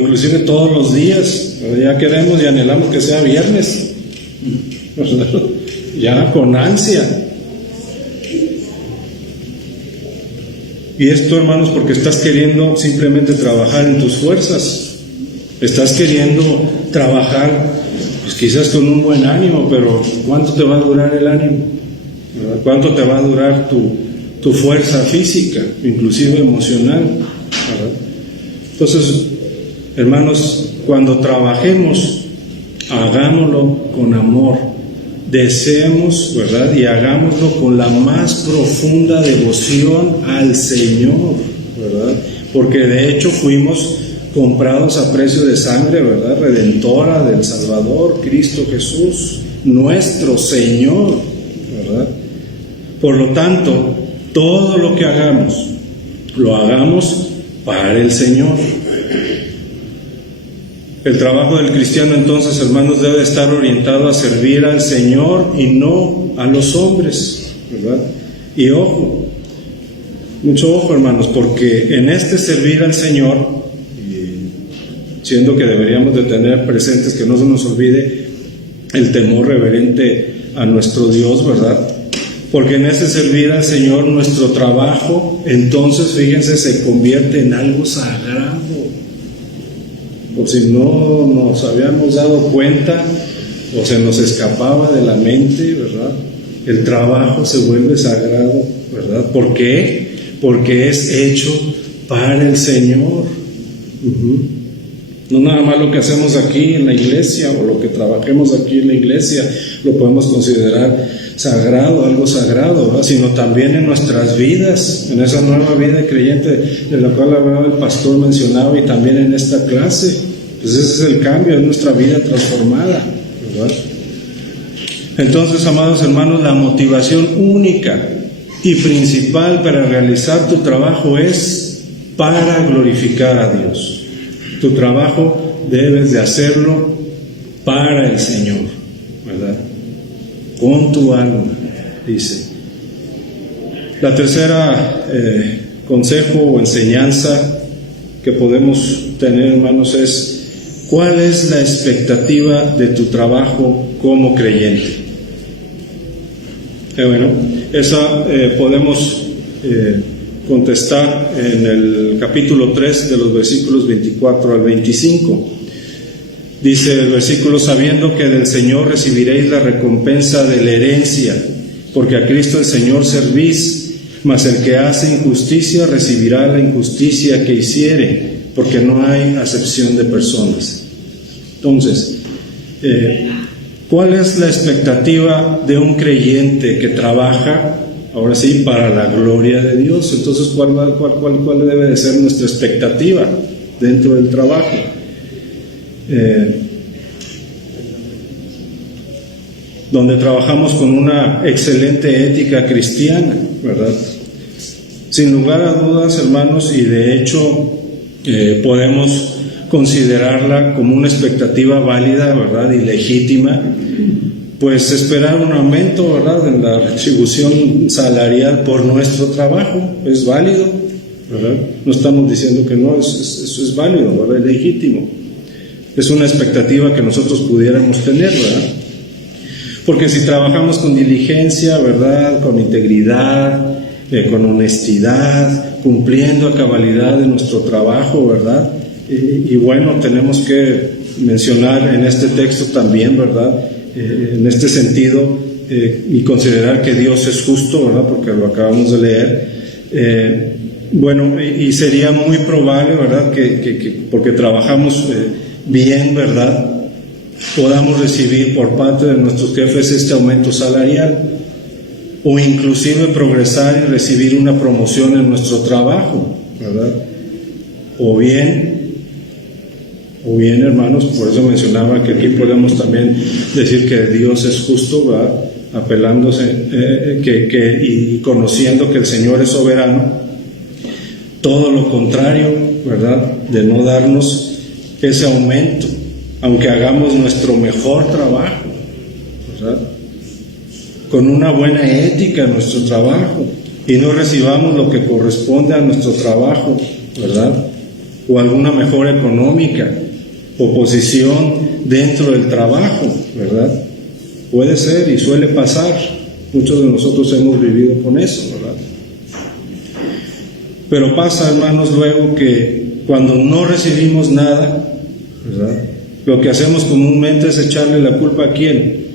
Inclusive todos los días, ¿verdad? Ya queremos y anhelamos que sea viernes, ¿verdad? Ya con ansia. Y esto, hermanos, porque estás queriendo simplemente trabajar en tus fuerzas, estás queriendo trabajar, pues quizás con un buen ánimo, pero ¿cuánto te va a durar el ánimo? ¿Verdad? ¿Cuánto te va a durar tu fuerza física, inclusive emocional? ¿Verdad? Entonces, hermanos, cuando trabajemos, hagámoslo con amor. Deseemos, ¿verdad? Y hagámoslo con la más profunda devoción al Señor, ¿verdad? Porque de hecho fuimos comprados a precio de sangre, ¿verdad? Redentora del Salvador, Cristo Jesús, nuestro Señor, ¿verdad? Por lo tanto, todo lo que hagamos, lo hagamos para el Señor. El trabajo del cristiano, entonces, hermanos, debe estar orientado a servir al Señor y no a los hombres, ¿verdad? Y ojo, mucho ojo, hermanos, porque en este servir al Señor, y siendo que deberíamos de tener presentes que no se nos olvide el temor reverente a nuestro Dios, ¿verdad? Porque en ese servir al Señor, nuestro trabajo, entonces, fíjense, se convierte en algo sagrado. O si no nos habíamos dado cuenta o se nos escapaba de la mente, ¿verdad? El trabajo se vuelve sagrado, ¿verdad? ¿Por qué? Porque es hecho para el Señor. No nada más lo que hacemos aquí en la iglesia o lo que trabajemos aquí en la iglesia lo podemos considerar sagrado, algo sagrado, ¿verdad? Sino también en nuestras vidas, en esa nueva vida de creyente de la cual hablaba el pastor mencionado, y también en esta clase. Pues ese es el cambio, es nuestra vida transformada, ¿verdad? Entonces, amados hermanos, la motivación única y principal para realizar tu trabajo es para glorificar a Dios. Tu trabajo debes de hacerlo para el Señor, ¿verdad? Con tu alma, dice. La tercera consejo o enseñanza que podemos tener, hermanos, es: ¿cuál es la expectativa de tu trabajo como creyente? Bueno, esa podemos contestar en el capítulo 3 de los versículos 24 al 25. Dice el versículo: sabiendo que del Señor recibiréis la recompensa de la herencia, porque a Cristo el Señor servís, mas el que hace injusticia recibirá la injusticia que hiciere, porque no hay acepción de personas. Entonces, ¿cuál es la expectativa de un creyente que trabaja, ahora sí, para la gloria de Dios? Entonces, ¿cuál debe de ser nuestra expectativa dentro del trabajo? Donde trabajamos con una excelente ética cristiana, ¿verdad? Sin lugar a dudas, hermanos, y de hecho podemos considerarla como una expectativa válida, ¿verdad? Y legítima, pues esperar un aumento, ¿verdad?, en la retribución salarial por nuestro trabajo es válido, ¿verdad? No estamos diciendo que no, eso es válido, ¿verdad? Es legítimo. Es una expectativa que nosotros pudiéramos tener, ¿verdad? Porque si trabajamos con diligencia, ¿verdad?, con integridad, con honestidad, cumpliendo a cabalidad de nuestro trabajo, ¿verdad? Y bueno, tenemos que mencionar en este texto también, ¿verdad?, en este sentido, y considerar que Dios es justo, ¿verdad?, porque lo acabamos de leer. Bueno, y sería muy probable, ¿verdad?, que porque trabajamos bien, ¿verdad?, podamos recibir por parte de nuestros jefes este aumento salarial, o inclusive progresar y recibir una promoción en nuestro trabajo, ¿verdad? O bien, hermanos, por eso mencionaba que aquí podemos también decir que Dios es justo, ¿verdad?, apelándose y conociendo que el Señor es soberano. Todo lo contrario, ¿verdad?, de no darnos ese aumento, aunque hagamos nuestro mejor trabajo, ¿verdad?, con una buena ética en nuestro trabajo, y no recibamos lo que corresponde a nuestro trabajo, ¿verdad?, o alguna mejora económica o posición dentro del trabajo, ¿verdad? Puede ser y suele pasar. Muchos de nosotros hemos vivido con eso, ¿verdad? Pero pasa, hermanos, luego que cuando no recibimos nada, ¿verdad?, lo que hacemos comúnmente es echarle la culpa ¿a quién?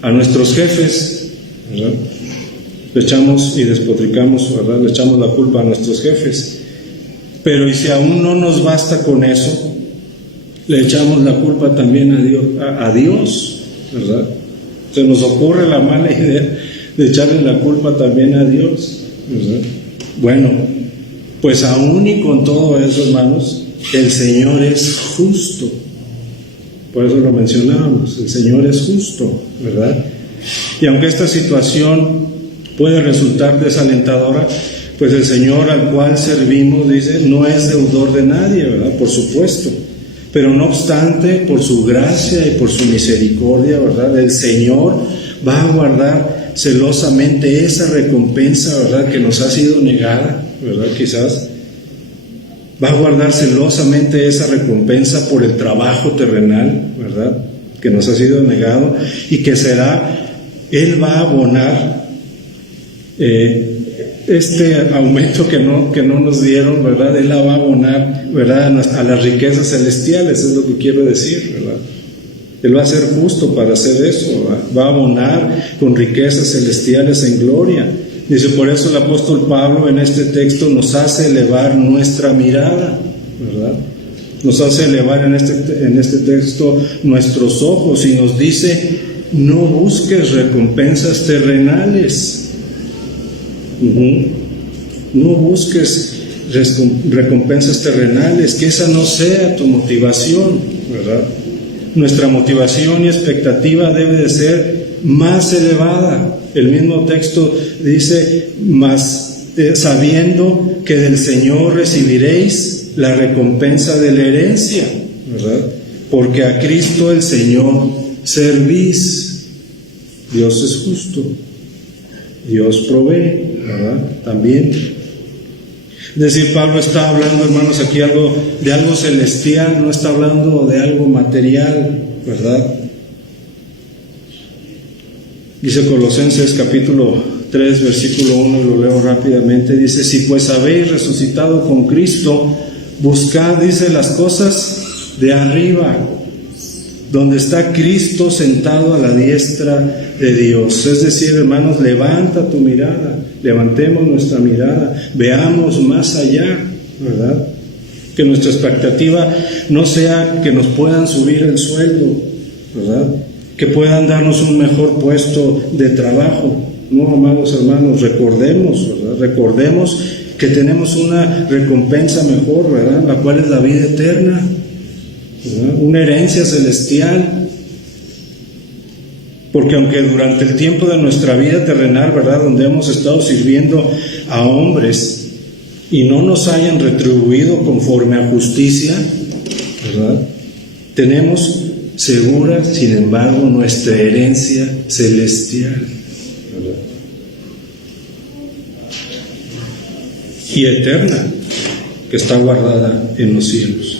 A nuestros jefes, ¿verdad? Le echamos y despotricamos, ¿verdad? Le echamos la culpa a nuestros jefes. Pero y si aún no nos basta con eso, le echamos la culpa también a Dios, ¿verdad? Se nos ocurre la mala idea de echarle la culpa también a Dios, ¿verdad? Bueno, pues aún y con todo eso, hermanos, el Señor es justo. Por eso lo mencionábamos, el Señor es justo, ¿verdad? Y aunque esta situación puede resultar desalentadora, pues el Señor al cual servimos, dice, no es deudor de nadie, ¿verdad? Por supuesto. Pero no obstante, por su gracia y por su misericordia, ¿verdad?, el Señor va a guardar celosamente esa recompensa, ¿verdad?, que nos ha sido negada, ¿verdad? Quizás va a guardar celosamente esa recompensa por el trabajo terrenal, ¿verdad?, que nos ha sido negado, y que Él va a abonar este aumento que no nos dieron, ¿verdad? Él la va a abonar, ¿verdad?, a las riquezas celestiales, es lo que quiero decir, ¿verdad? Él va a ser justo para hacer eso, ¿verdad? Va a abonar con riquezas celestiales en gloria. Dice, por eso el apóstol Pablo en este texto nos hace elevar nuestra mirada, ¿verdad? Nos hace elevar en este texto nuestros ojos y nos dice, no busques recompensas terrenales. No busques recompensas terrenales, que esa no sea tu motivación, ¿verdad? Nuestra motivación y expectativa debe de ser más elevada. El mismo texto dice, sabiendo que del Señor recibiréis la recompensa de la herencia, ¿verdad? Porque a Cristo el Señor servís. Dios es justo, Dios provee, ¿verdad? También. Es decir, Pablo está hablando, hermanos, aquí de algo celestial, no está hablando de algo material, ¿verdad? Dice Colosenses capítulo 3, versículo 1, y lo leo rápidamente, dice: si pues habéis resucitado con Cristo, buscad, dice, las cosas de arriba, donde está Cristo sentado a la diestra de Dios. Es decir, hermanos, levanta tu mirada, levantemos nuestra mirada, veamos más allá, ¿verdad? Que nuestra expectativa no sea que nos puedan subir el sueldo, ¿verdad? Que puedan darnos un mejor puesto de trabajo. No, amados hermanos, recordemos, ¿verdad? Recordemos que tenemos una recompensa mejor, ¿verdad? La cual es la vida eterna, ¿verdad? Una herencia celestial. Porque aunque durante el tiempo de nuestra vida terrenal, ¿verdad?, donde hemos estado sirviendo a hombres y no nos hayan retribuido conforme a justicia, ¿verdad?, tenemos segura, sin embargo, nuestra herencia celestial, ¿verdad?, y eterna, que está guardada en los cielos.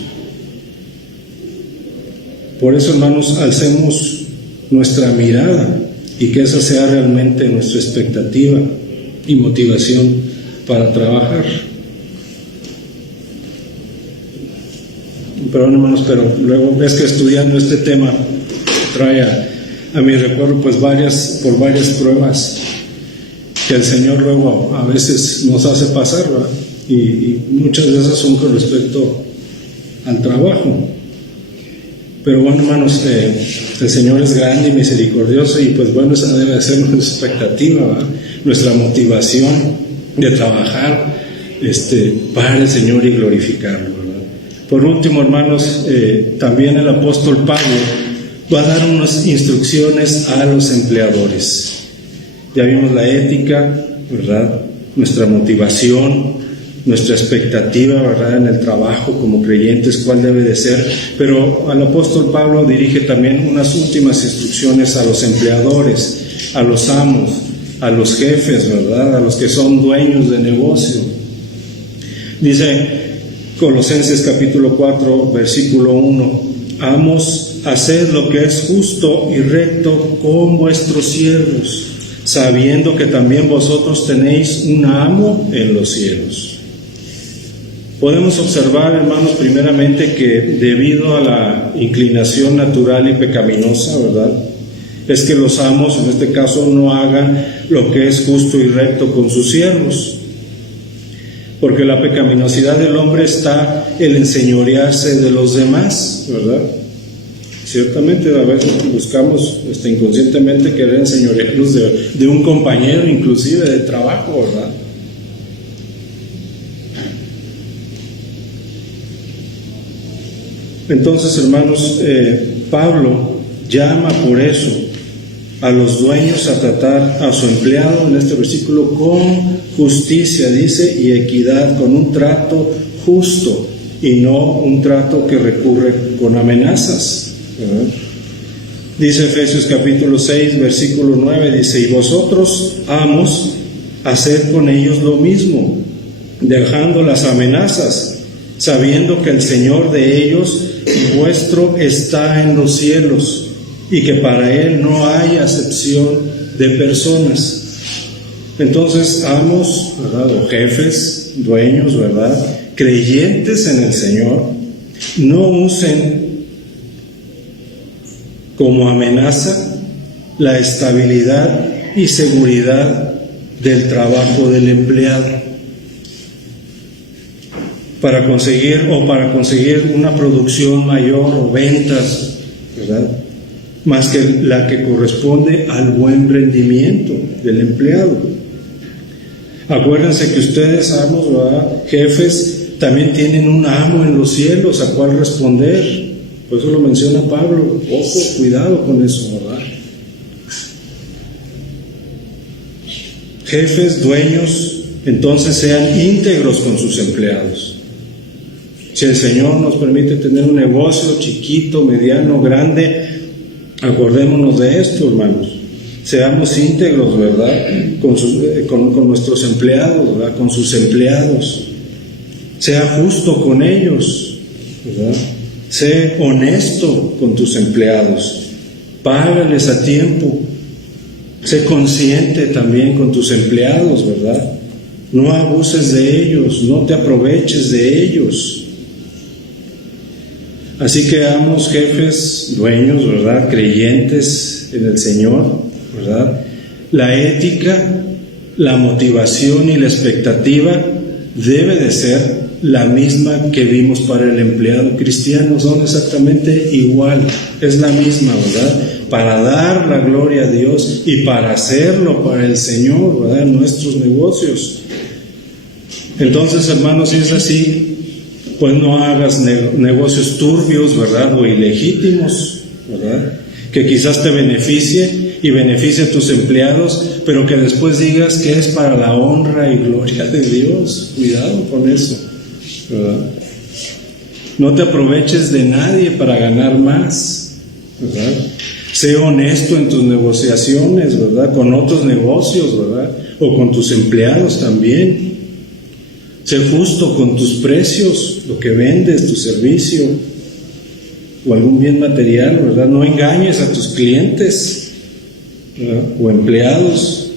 Por eso, hermanos, alcemos nuestra mirada y que esa sea realmente nuestra expectativa y motivación para trabajar. Perdón, hermanos, pero luego es que estudiando este tema trae a mi recuerdo pues varias pruebas que el Señor luego a veces nos hace pasar, ¿verdad? Y muchas de esas son con respecto al trabajo. Pero bueno, hermanos, el Señor es grande y misericordioso, y pues bueno, esa debe ser nuestra expectativa, ¿verdad?, nuestra motivación de trabajar para el Señor y glorificarlo, ¿verdad? Por último, hermanos, también el apóstol Pablo va a dar unas instrucciones a los empleadores. Ya vimos la ética, ¿verdad?, nuestra motivación, nuestra expectativa, ¿verdad?, en el trabajo como creyentes, cuál debe de ser. Pero al apóstol Pablo dirige también unas últimas instrucciones a los empleadores, a los amos, a los jefes, ¿verdad?, a los que son dueños de negocio. Dice Colosenses capítulo 4, versículo 1: amos, haced lo que es justo y recto con vuestros siervos, sabiendo que también vosotros tenéis un amo en los cielos. Podemos observar, hermanos, primeramente que debido a la inclinación natural y pecaminosa, ¿verdad?, es que los amos, en este caso, no hagan lo que es justo y recto con sus siervos. Porque la pecaminosidad del hombre está el enseñorearse de los demás, ¿verdad? Ciertamente a veces buscamos inconscientemente querer enseñorearnos de un compañero, inclusive de trabajo, ¿verdad? Entonces, hermanos, Pablo llama por eso a los dueños a tratar a su empleado, en este versículo, con justicia, dice, y equidad, con un trato justo y no un trato que recurre con amenazas, ¿verdad? Dice Efesios capítulo 6, versículo 9, dice: y vosotros, amos, haced con ellos lo mismo, dejando las amenazas, sabiendo que el Señor de ellos vuestro está en los cielos, y que para Él no hay acepción de personas. Entonces, amos, ¿verdad?, o jefes, dueños, ¿verdad?, creyentes en el Señor, no usen como amenaza la estabilidad y seguridad del trabajo del empleado para conseguir una producción mayor o ventas, ¿verdad?, más que la que corresponde al buen rendimiento del empleado. Acuérdense que ustedes, amos, ¿verdad?, jefes, también tienen un amo en los cielos a cual responder. Por eso lo menciona Pablo. Ojo, cuidado con eso, ¿verdad? Jefes, dueños, entonces sean íntegros con sus empleados. Si el Señor nos permite tener un negocio chiquito, mediano, grande, acordémonos de esto, hermanos. Seamos íntegros, ¿verdad? Con nuestros empleados, ¿verdad? Con sus empleados. Sea justo con ellos, ¿verdad? Sé honesto con tus empleados. Págales a tiempo. Sé consciente también con tus empleados, ¿verdad? No abuses de ellos, no te aproveches de ellos. Así que amos, jefes, dueños, ¿verdad? Creyentes en el Señor, ¿verdad? La ética, la motivación y la expectativa debe de ser la misma que vimos para el empleado cristiano. Son exactamente igual, es la misma, ¿verdad? Para dar la gloria a Dios y para hacerlo para el Señor, ¿verdad? En nuestros negocios. Entonces, hermanos, si es así, pues no hagas negocios turbios, ¿verdad? O ilegítimos, ¿verdad? Que quizás te beneficie y beneficie a tus empleados, pero que después digas que es para la honra y gloria de Dios. Cuidado con eso, ¿verdad? No te aproveches de nadie para ganar más, ¿verdad? Sé honesto en tus negociaciones, ¿verdad? Con otros negocios, ¿verdad? O con tus empleados también. Sé justo con tus precios, lo que vendes, tu servicio o algún bien material, ¿verdad? No engañes a tus clientes, ¿verdad? O empleados.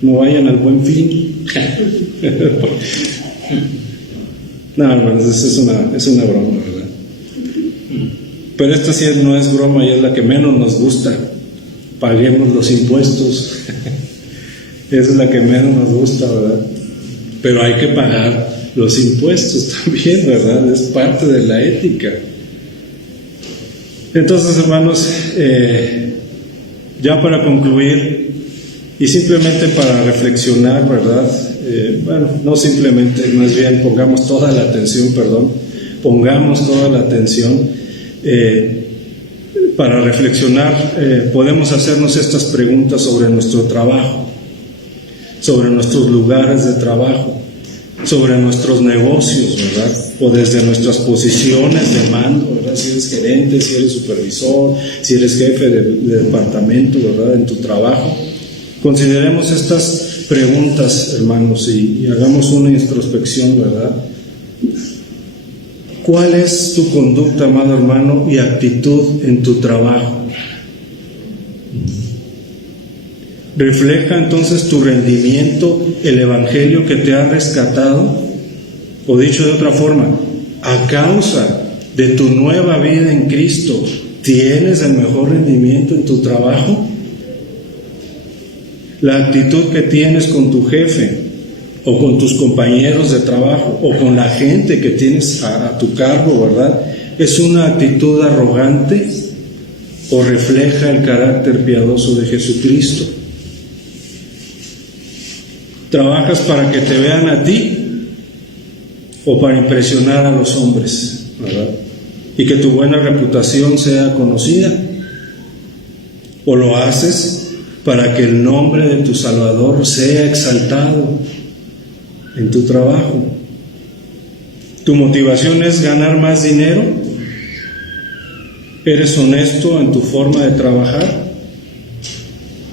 No vayan al Buen Fin. No, hermanos, eso es una broma, ¿verdad? Pero esta sí no es broma y es la que menos nos gusta. Paguemos los impuestos. Esa es la que menos nos gusta, ¿verdad? Pero hay que pagar los impuestos también, ¿verdad? Es parte de la ética. Entonces, hermanos, ya para concluir y simplemente para reflexionar, ¿verdad? Bueno, no simplemente, más bien pongamos toda la atención, pongamos toda la atención para reflexionar. Podemos hacernos estas preguntas sobre nuestro trabajo, sobre nuestros lugares de trabajo, sobre nuestros negocios, ¿verdad? O desde nuestras posiciones de mando, ¿verdad? Si eres gerente, si eres supervisor, si eres jefe de departamento, ¿verdad? En tu trabajo. Consideremos estas preguntas, hermanos, y hagamos una introspección, ¿verdad? ¿Cuál es tu conducta, amado hermano, y actitud en tu trabajo? ¿Refleja entonces tu rendimiento el evangelio que te ha rescatado? O dicho de otra forma, a causa de tu nueva vida en Cristo, ¿tienes el mejor rendimiento en tu trabajo? La actitud que tienes con tu jefe, o con tus compañeros de trabajo, o con la gente que tienes a tu cargo, ¿verdad? ¿Es una actitud arrogante o refleja el carácter piadoso de Jesucristo? ¿Trabajas para que te vean a ti o para impresionar a los hombres, ¿verdad? Y que tu buena reputación sea conocida? ¿O lo haces para que el nombre de tu Salvador sea exaltado en tu trabajo? ¿Tu motivación es ganar más dinero? ¿Eres honesto en tu forma de trabajar?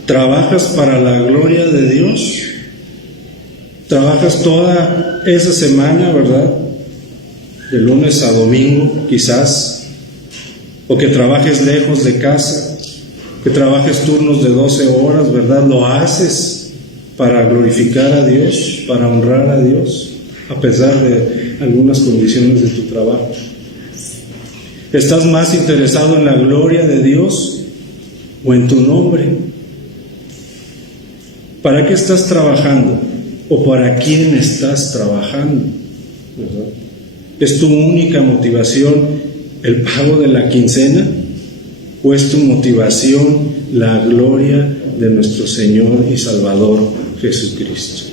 ¿Trabajas para la gloria de Dios? ¿Trabajas toda esa semana, verdad? De lunes a domingo, quizás. O que trabajes lejos de casa, que trabajes turnos de 12 horas, ¿verdad? ¿Lo haces para glorificar a Dios, para honrar a Dios, a pesar de algunas condiciones de tu trabajo? ¿Estás más interesado en la gloria de Dios o en tu nombre? ¿Para qué estás trabajando? ¿O para quién estás trabajando? ¿Verdad? ¿Es tu única motivación el pago de la quincena? ¿O es tu motivación la gloria de nuestro Señor y Salvador Jesucristo?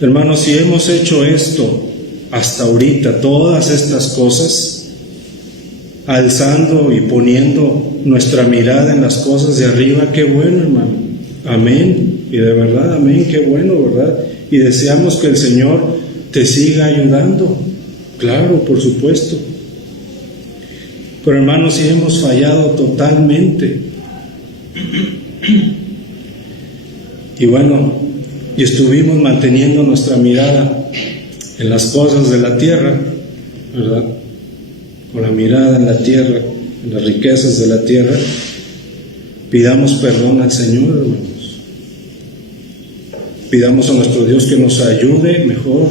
Hermanos, si hemos hecho esto hasta ahorita, todas estas cosas, alzando y poniendo nuestra mirada en las cosas de arriba, qué bueno, hermano. Amén. Y de verdad, amén, qué bueno, ¿verdad? Y deseamos que el Señor te siga ayudando. Claro, por supuesto. Pero hermanos, si hemos fallado totalmente, y bueno, y estuvimos manteniendo nuestra mirada en las cosas de la tierra, ¿verdad? Con la mirada en la tierra, en las riquezas de la tierra, pidamos perdón al Señor, hermanos. Pidamos a nuestro Dios que nos ayude mejor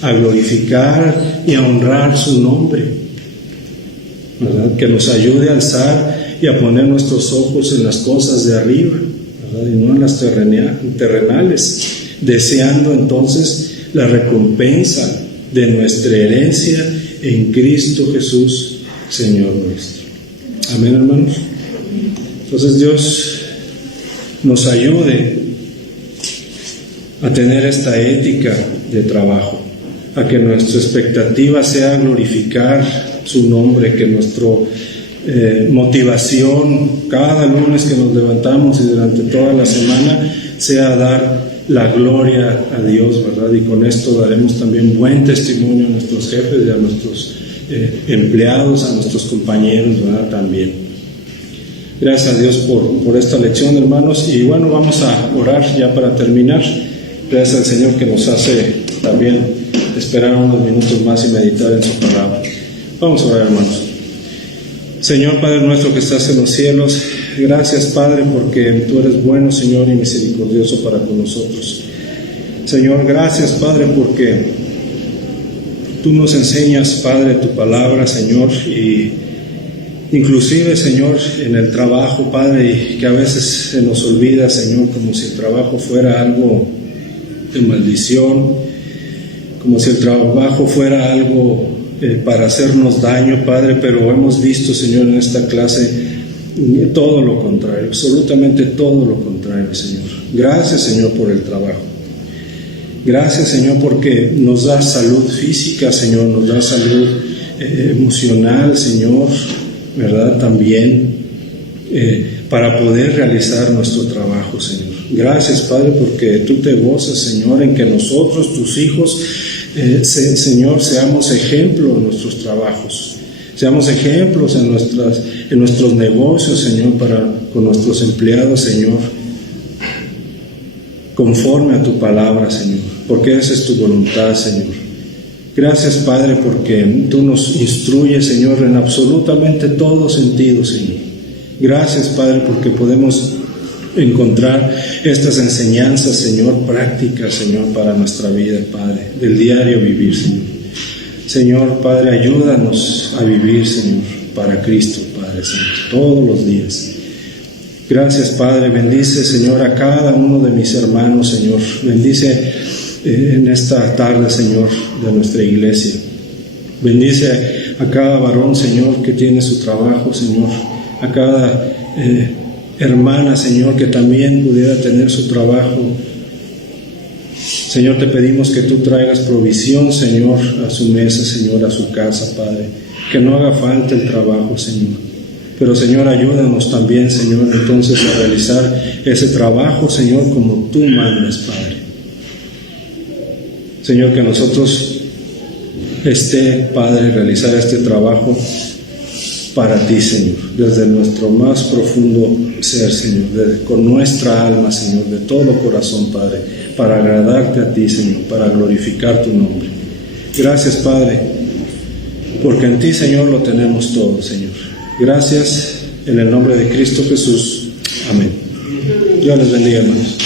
a glorificar y a honrar su nombre, ¿verdad? Que nos ayude a alzar y a poner nuestros ojos en las cosas de arriba, ¿verdad? Y no en las terrenales, deseando entonces la recompensa de nuestra herencia en Cristo Jesús, Señor nuestro. Amén, hermanos. Entonces Dios nos ayude a tener esta ética de trabajo, a que nuestra expectativa sea glorificar su nombre, que nuestra motivación cada lunes que nos levantamos y durante toda la semana sea dar la gloria a Dios, ¿verdad? Y con esto daremos también buen testimonio a nuestros jefes y a nuestros empleados, a nuestros compañeros, ¿verdad? También. Gracias a Dios por esta lección, hermanos. Y bueno, vamos a orar ya para terminar. Gracias al Señor que nos hace también esperar unos minutos más y meditar en su palabra. Vamos a orar, hermanos. Señor Padre nuestro que estás en los cielos, gracias Padre porque tú eres bueno, Señor, y misericordioso para con nosotros. Señor, gracias Padre porque tú nos enseñas, Padre, tu palabra, Señor, y inclusive, Señor, en el trabajo, Padre, y que a veces se nos olvida, Señor, como si el trabajo fuera algo de maldición, como si el trabajo fuera algo para hacernos daño, Padre, pero hemos visto, Señor, en esta clase todo lo contrario, absolutamente todo lo contrario, Señor. Gracias, Señor, por el trabajo. Gracias, Señor, porque nos da salud física, Señor, nos da salud emocional, Señor, ¿verdad? También para poder realizar nuestro trabajo, Señor. Gracias, Padre, porque tú te gozas, Señor, en que nosotros, tus hijos, Señor, seamos ejemplo en nuestros trabajos, seamos ejemplos en nuestros negocios, Señor, con nuestros empleados, Señor, conforme a tu palabra, Señor, porque esa es tu voluntad, Señor. Gracias, Padre, porque tú nos instruyes, Señor, en absolutamente todo sentido, Señor. Gracias, Padre, porque podemos encontrar estas enseñanzas, Señor, prácticas, Señor, para nuestra vida, Padre, del diario vivir, Señor. Señor, Padre, ayúdanos a vivir, Señor, para Cristo, Padre, Señor, todos los días. Gracias, Padre, bendice, Señor, a cada uno de mis hermanos, Señor. Bendice en esta tarde, Señor, de nuestra iglesia. Bendice a cada varón, Señor, que tiene su trabajo, Señor, a cada hermana, Señor, que también pudiera tener su trabajo. Señor, te pedimos que tú traigas provisión, Señor, a su mesa, Señor, a su casa, Padre, que no haga falta el trabajo, Señor. Pero, Señor, ayúdanos también, Señor, entonces a realizar ese trabajo, Señor, como tú mandas, Padre. Señor, que nosotros Padre, realizar este trabajo para ti, Señor, desde nuestro más profundo ser, Señor, con nuestra alma, Señor, de todo corazón, Padre, para agradarte a ti, Señor, para glorificar tu nombre. Gracias, Padre, porque en ti, Señor, lo tenemos todo, Señor. Gracias, en el nombre de Cristo Jesús. Amén. Dios les bendiga, hermanos.